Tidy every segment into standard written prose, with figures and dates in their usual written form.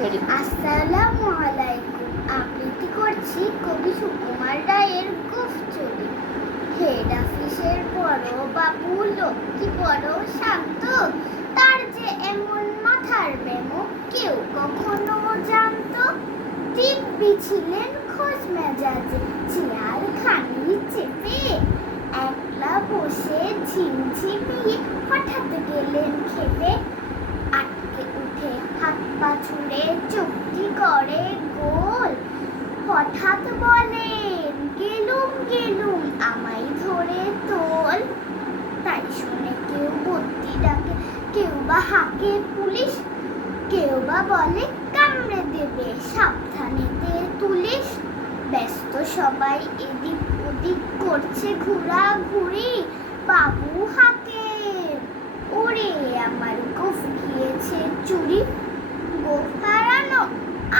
আসসালামু আলাইকুম। আবৃত্তি করছি কবি সুকুমার রায়ের গোঁফ চুরি। হেড অফিসের বড় বাবু লক্ষ্মী বড় শান্ত, তার যে এমন মাথার মেমো কেউ কখনো জানতো। দিব্যি ছিলেন খোঁজ মেজাজে, চেয়ার খানি চেপে একলা বসে ঝিমঝিমিয়ে হঠাৎ গেলেন খেপে। আটকে উঠে হাত পা ছুঁড়ে চুক্তি করে গোল, হঠাৎ বলেন গেলুম গেলুম আমায় ধরে তোল। তাই শুনে কেউ বদ্যি ডাকে, কেউ বা হাঁকে পুলিশ, কেউ বা বলে কামড়ে দেবে সাবধানেতে তুলিস। ব্যস্ত সবাই এদিক ওদিক করছে ঘোরাঘুরি, বাবু হাঁকে ওরে আমার গোঁফ গিয়েছে চুরি। গোঁফ হারানো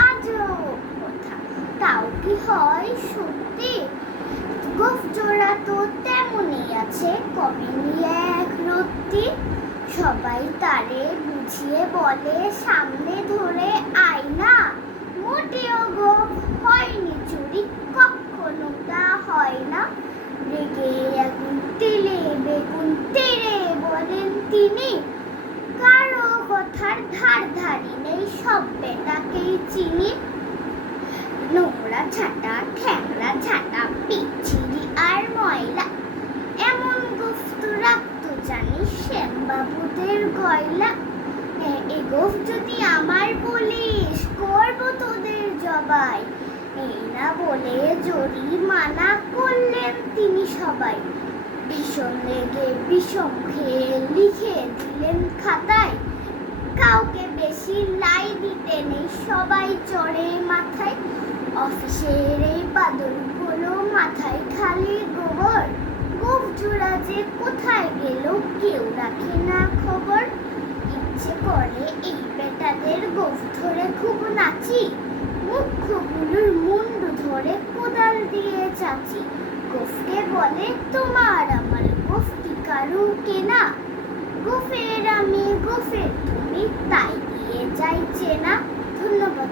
আজব কথা, তাও কি হয় সত্যি? গোঁফ জোড়া তো তেমনই আছে, কবে নিয়ে এক রত্তি। সবাই তারে বুঝিয়ে বলে সামনে ধরে আয়না, মোটেও গোঁফ হয়নি চুরি, কখনো তা হয় না। রেগে আগুন তেলে বেগুন তেড়ে বলেন তিনি, কারো কথার ধার ধারি নেই, সব বেটাকেই চিনি। নোংরা ছাটা ঠ্যাংরা ছাটা পিচ্ছিরি আর ময়লা, এমন গোঁফ তো রাখতো জানিস শ্যামবাবুদের গয়লা। এ গোঁফ যদি আমার বলিস করবো তোদের জবাই, এই না বলে জরিমানা করলেন তিনি সবাই। ভীষণ রেগে বিষম খেয়ে লিখে দিলেন খাতায়, কাউকে বেশি লাই দিতে নেই সবাই চড়ে মাথায়। অফিসের এই বাদলগুলো মাথায় খালি গোবর, গোঁফ জোড়া যে কোথায় গেল কেউ রাখে না খবর। ইচ্ছে করে এই বেটাদের গোঁফ ধরে খুব নাচি, মুখ্যগুলোর মুন্ডু ধরে কোদাল দিয়ে চাচি। গোঁফকে বলে তোমার আমার গোঁফ কি কারু কেনা, গোঁফের আমি গোঁফের তুমি তাই দিয়ে যাই চেনা। ধন্যবাদ।